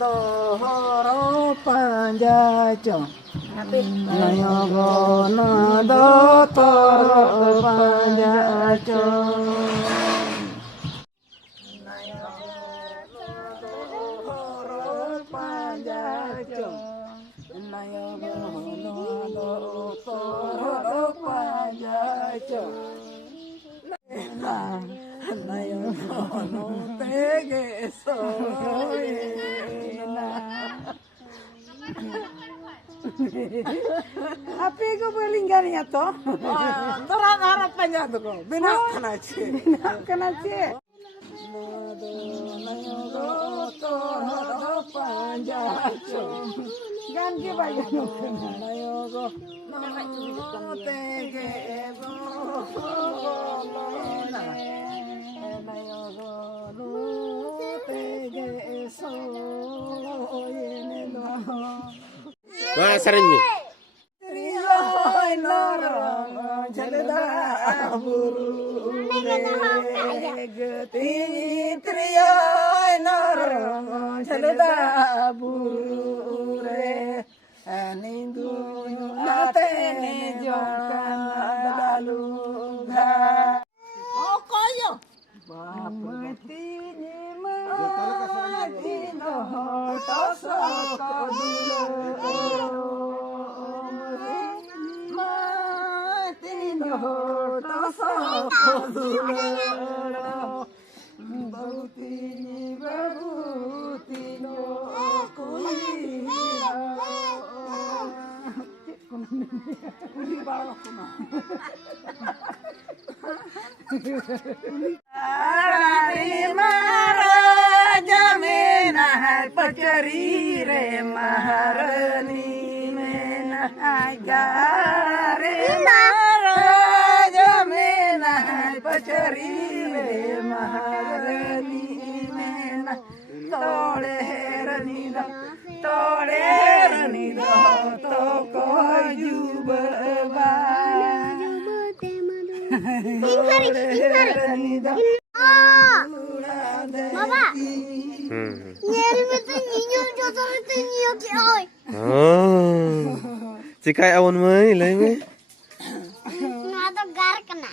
Dohoro panjaco, nayo gono do toro panjaco. Dohoro panjaco, nayo gono do toro panjaco. Nayo gono tege soena. Apa ko pelinggan ya toh? Toran harapannya tuh kok. Benak kena cie. Benak kena cie. Nayo gono panjaco. Ganti baju nayo gono tege soena. Wah, sering nih. Pacari re maharani mena gare maharaja mena pacari re maharani mena tole rani do to ko jubba Mama. Nyari betul nyinyum jodoh itu nyinyum oi. Cikai awon mai lai me. Nado gar kena.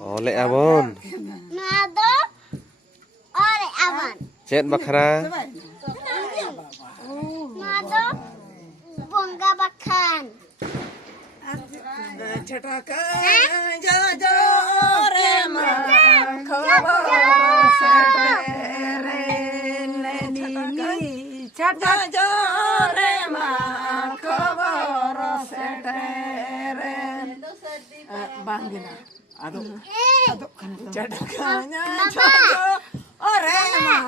Ole awon. Nado ore awan. Cet bakara. Nado bongga bakan. Chataka jo re ma khabar setere neni chataka jo re ma khabar setere bangina ado kan chatakanya jo ore ma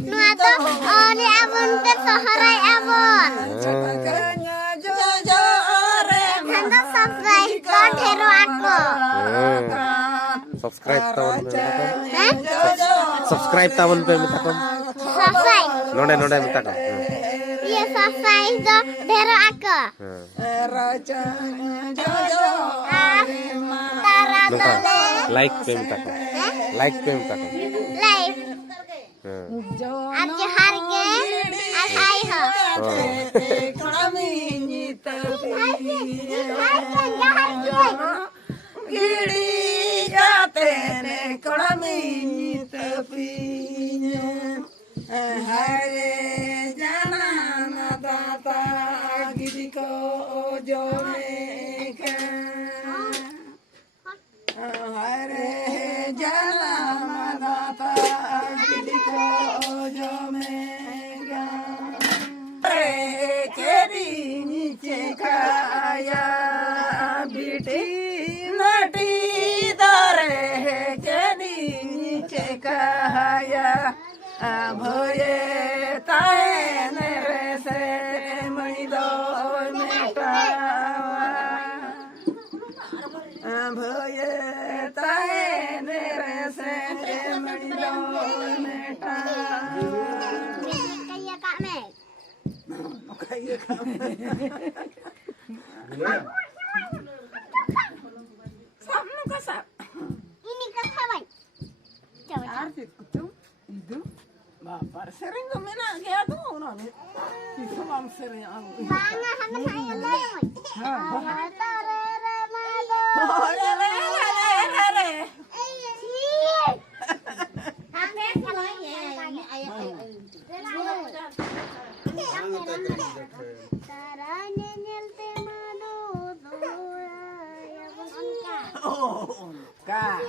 Nado ore awan ke soharai awan. chatakanya jo Nado subscribe ke hero aku. Subscribe tahun subscribe tahun pe minta kom. Subscribe. Node minta kom. Iya subscribe ke hero aku. rajanya jo Nungka like pe minta kom. Like pe minta kom. Live. Aja harga alhai ho. kami giri jate ne kami tapinya hare jana data giri ko jone ka hare jana data giri ko jone ka keri niche kaya biti nati dare keri niche kaya bhoye tae nere se maido meta bhoye tae nere se maido meta Kayak Kak Nek. kayak kamu sama kasar Ini kan kawan. Coba. arti kutu itu Bapak sering ke mana dia tuh nani. Itu mam sering aku. Mana sama saya lagi. Tarere mado. Oh, re. Sampai kalau ya ini ayat. Taranya nyelte mado. Ya bang Oh, kak.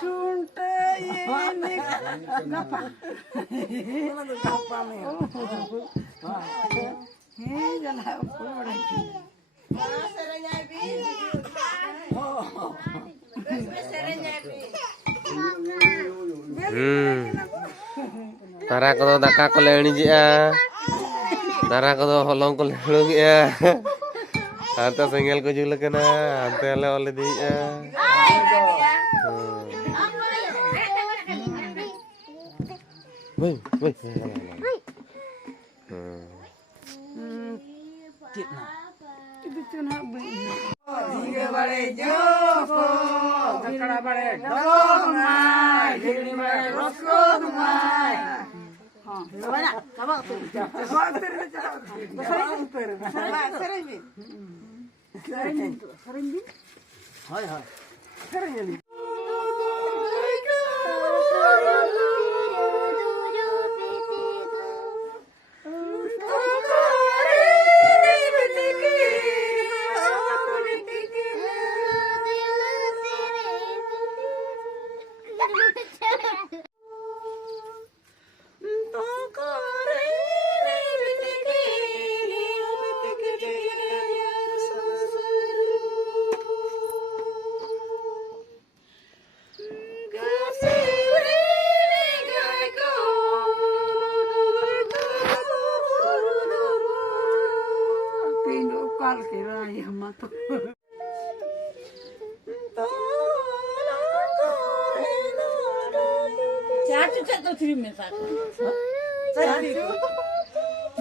Tunte ini ngapa? Ini tuh ngapa nih? Ini jangan aku lagi. Serenya ibi. Oh. Serenya ibi. तारा को तो दका को लेनी जिया तारा को तो हलंग को लेलुंग या हांते सेंगेल को जुल कना हांते ले ओले दी या woi Itu cuna begini. Hingga bale joko, kakara bale domai, hingga bale rosko domai. Mana? Coba tu. Coba sering. Hai. Sering ni. Kal kira ya matu. Jatuh terima satu.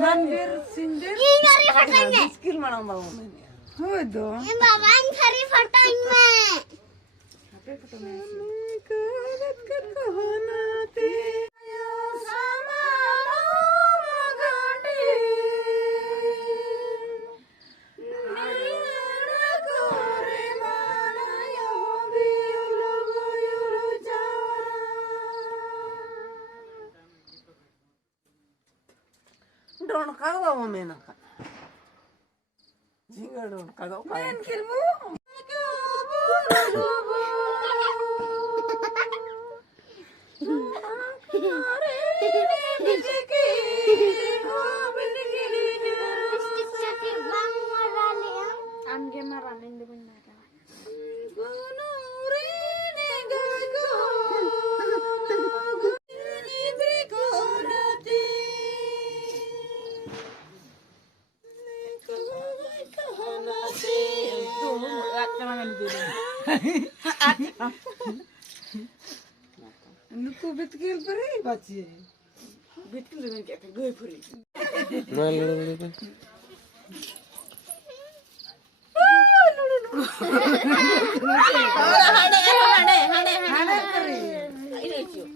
Mandir sindir. Ini ngari fatanya. Skill mana mau? Oh dong. Ini bapak ngari fatanya. Apa fatanya? Kagat kahonati. Sama magandi. Don kagak mau main apa? Jingga don kagak main kilmu. Nuku bitkil peri baci. Bitkil dengan kayak gue peri. Hade peri. Ini cuy.